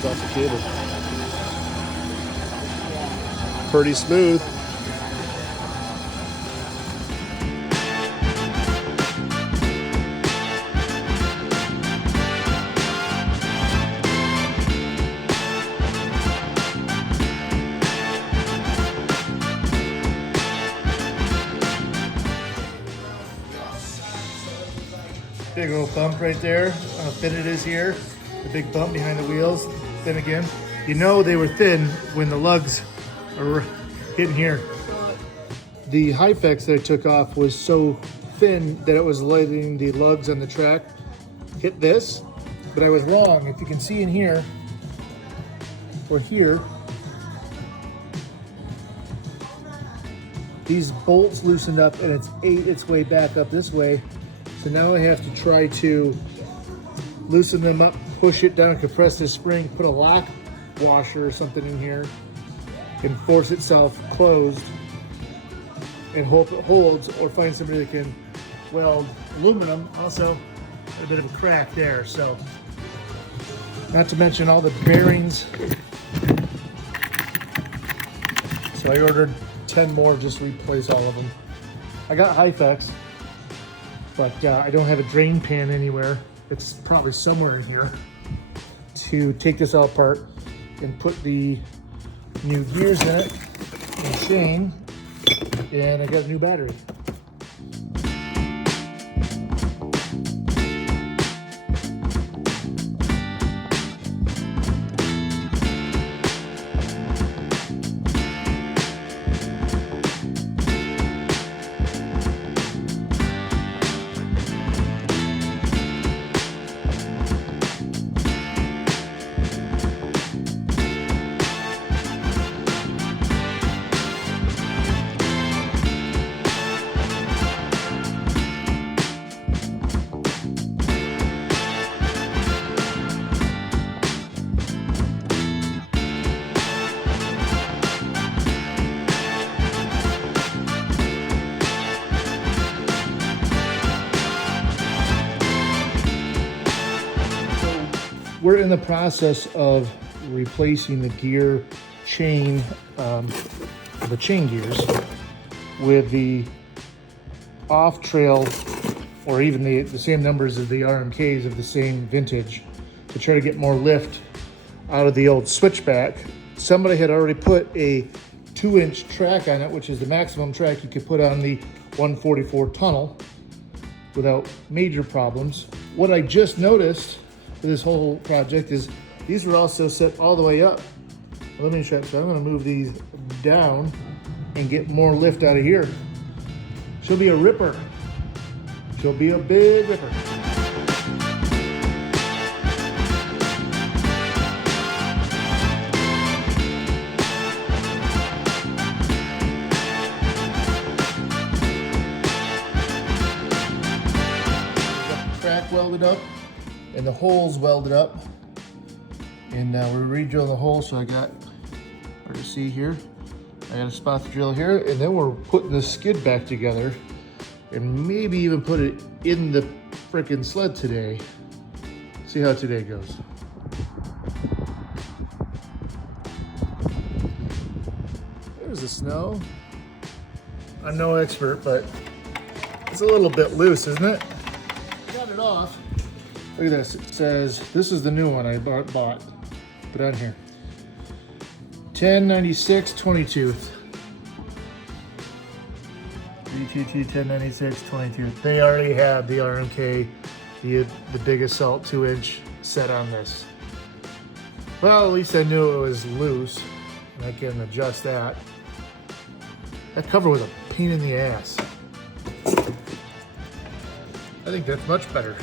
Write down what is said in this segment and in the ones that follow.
comes off the cable. Pretty smooth. Big old bump right there. How thin it is here. The big bump behind the wheels. Thin again. You know they were thin when the lugs are hitting here. The Hypex that I took off was so thin that it was letting the lugs on the track hit this, but I was wrong. If you can see in here, or here, these bolts loosened up and it's ate its way back up this way. So now I have to try to loosen them up, push it down, compress this spring, put a lock washer or something in here, and force itself closed and hope it holds, or find somebody that can weld aluminum. Also, a bit of a crack there. So, not to mention all the bearings. So I ordered 10 more just to replace all of them. I got Hypex, but I don't have a drain pan anywhere. It's probably somewhere in here to take this all apart and put the new gears in it and chain, and I got a new battery. We're in the process of replacing the gear chain, the chain gears, with the off-trail, or even the same numbers as the RMKs of the same vintage, to try to get more lift out of the old switchback. Somebody had already put a 2-inch track on it, which is the maximum track you could put on the 144 tunnel without major problems. What I just noticed for this whole project is these were also set all the way up. Let me check. So I'm going to move these down and get more lift out of here. She'll be a ripper. She'll be a big ripper. Got the track welded up and the holes welded up, and we're re-drilling the hole. So I got, hard to see here, I got a spot to drill here, and then we're putting the skid back together and maybe even put it in the frickin' sled today. See how today goes. There's the snow. I'm no expert, but it's a little bit loose, isn't it? Got it off. Look at this. It says, this is the new one I bought. Put on here. 1096 22. VTT 1096 22. They already have the RMK, the big Assault 2-inch set on this. Well, at least I knew it was loose, and I can adjust that. That cover was a pain in the ass. I think that's much better.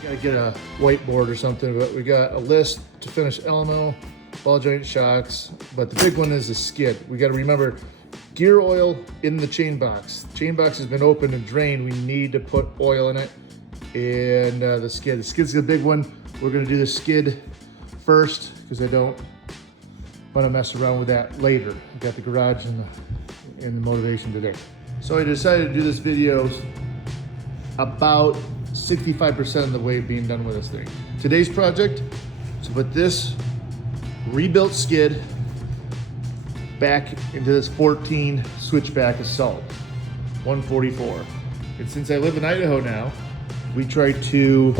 Gotta get a whiteboard or something, but we got a list to finish LMO, ball joint shocks, but the big one is the skid. We gotta remember, gear oil in the chain box. Chain box has been opened and drained. We need to put oil in it. And the skid. The skid's the big one. We're gonna do the skid first because I don't want to mess around with that later. I got the garage and the motivation today. So I decided to do this video about 65% of the way being done with this thing. Today's project is to put this rebuilt skid back into this 14 Switchback Assault 144. And since I live in Idaho now, we tried to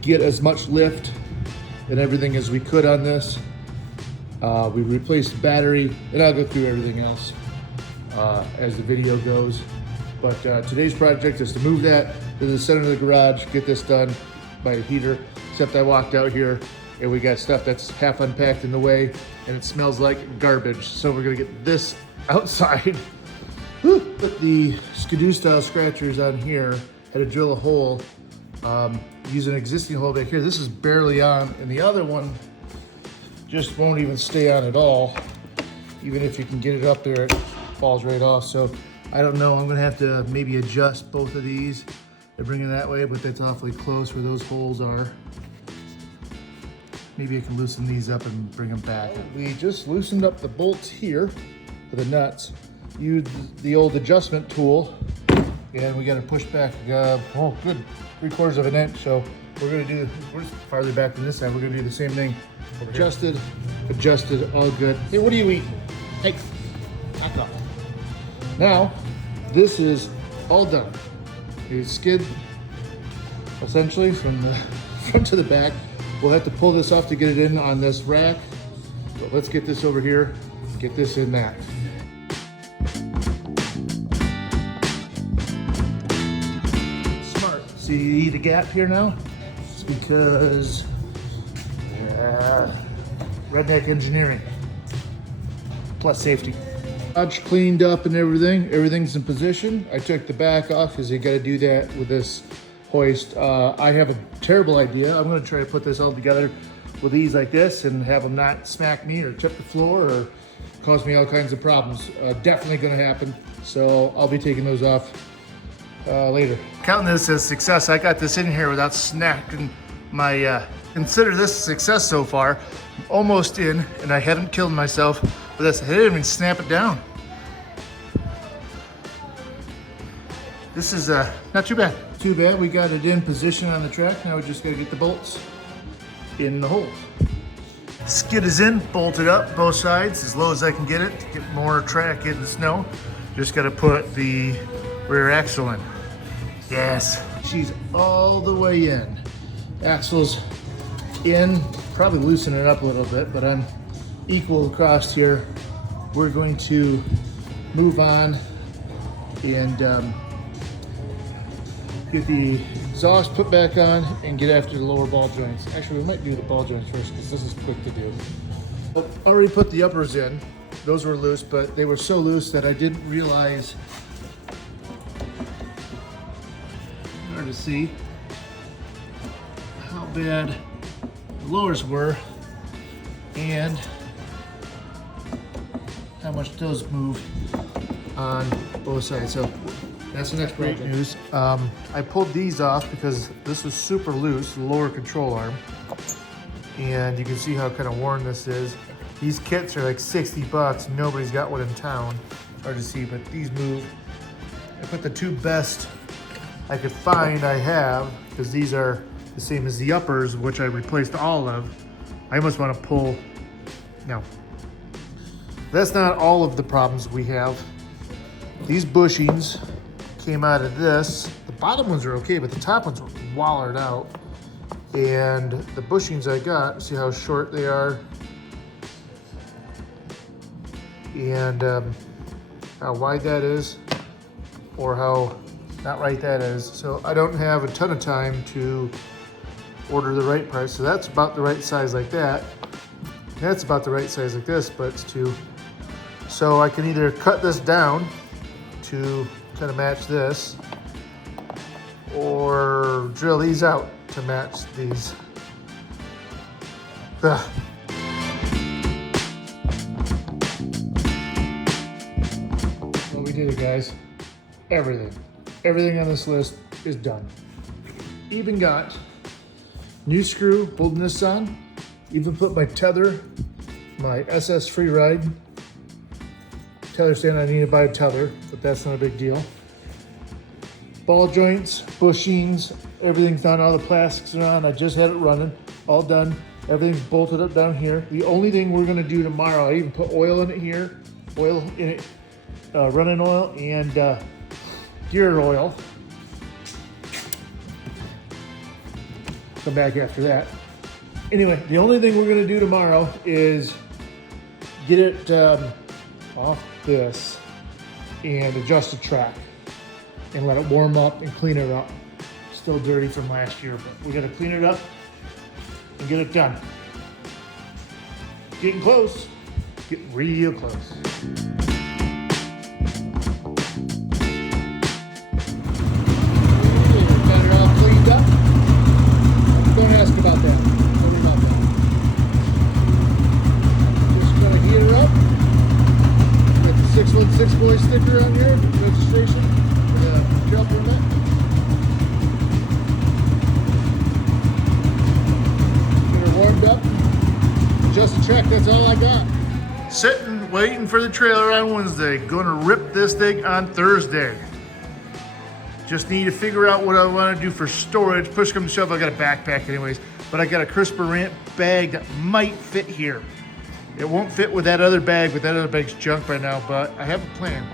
get as much lift and everything as we could on this. We replaced the battery, and I'll go through everything else as the video goes. But today's project is to move that to the center of the garage, get this done by a heater, except I walked out here and we got stuff that's half unpacked in the way and it smells like garbage. So we're gonna get this outside. Put the Skidoo style scratchers on here, had to drill a hole, use an existing hole back here. This is barely on, and the other one just won't even stay on at all. Even if you can get it up there, it falls right off. So I don't know, I'm gonna have to maybe adjust both of these and bring it that way, but that's awfully close where those holes are. Maybe I can loosen these up and bring them back. We just loosened up the bolts here for the nuts. Used the old adjustment tool, and we got to push back, good 3/4 of an inch. So we're farther back than this side. We're gonna do the same thing. Adjusted, all good. Hey, what are you eating? Hey, back up. Now, this is all done. It's skid, essentially, from the front to the back. We'll have to pull this off to get it in on this rack. But let's get this over here, get this in that. Smart. See the gap here now? It's because redneck engineering plus safety. Garage cleaned up and everything. Everything's in position. I took the back off because you got to do that with this hoist. I have a terrible idea. I'm going to try to put this all together with these like this and have them not smack me or chip the floor or cause me all kinds of problems. Definitely going to happen. So I'll be taking those off later. Counting this as success, I got this in here without snapping my, consider this a success so far. Almost in, and I haven't killed myself with this. I didn't even snap it down. This is not too bad. Too bad, we got it in position on the track. Now we just gotta get the bolts in the hole. Skid is in, bolted up both sides as low as I can get it to get more track in the snow. Just gotta put the rear axle in. Yes, she's all the way in. Axle's in, probably loosen it up a little bit, but I'm equal across here. We're going to move on and get the exhaust put back on and get after the lower ball joints. Actually, we might do the ball joints first because this is quick to do. I've already put the uppers in. Those were loose, but they were so loose that I didn't realize, hard to see, how bad the lowers were and how much those move on both sides. So that's the next great news. I pulled these off because this was super loose, the lower control arm. And you can see how kind of worn this is. These kits are like 60 bucks. Nobody's got one in town. It's hard to see, but these move. I put the two best I could find I have, because these are the same as the uppers, which I replaced all of. I almost want to pull, no. That's not all of the problems we have. These bushings came out of this. The bottom ones are okay, but the top ones were wallered out. And the bushings I got, see how short they are? And how wide that is, or how not right that is. So I don't have a ton of time to order the right price. So that's about the right size like that. That's about the right size like this, but it's too. So I can either cut this down to kind of match this, or drill these out to match these. Ugh. Well, we did it, guys. Everything on this list is done. Even got new screw holding this on. Even put my tether, my SS Free Ride tether stand. I need to buy a tether, but that's not a big deal. Ball joints, bushings, everything's done. All the plastics are on. I just had it running, all done. Everything's bolted up down here. The only thing we're gonna do tomorrow, I even put oil in it here, oil in it, running oil and gear oil. Come back after that. Anyway, the only thing we're gonna do tomorrow is get it off this and adjust the track and let it warm up and clean it up. Still dirty from last year, but we gotta clean it up and get it done. Getting close, getting real close. Got it all cleaned up. Don't ask about that. Don't worry about that. Just gonna heat her up. Got the 616 boy sticker on here, registration for the trail permit. Get her warmed up. Adjust the track, that's all I got. Sitting, waiting for the trailer on Wednesday. Gonna rip this thing on Thursday. Just need to figure out what I want to do for storage. Push come to shove, I got a backpack anyways, but I got a Crisper Rant bag that might fit here. It won't fit with that other bag, but that other bag's junk right now, but I have a plan.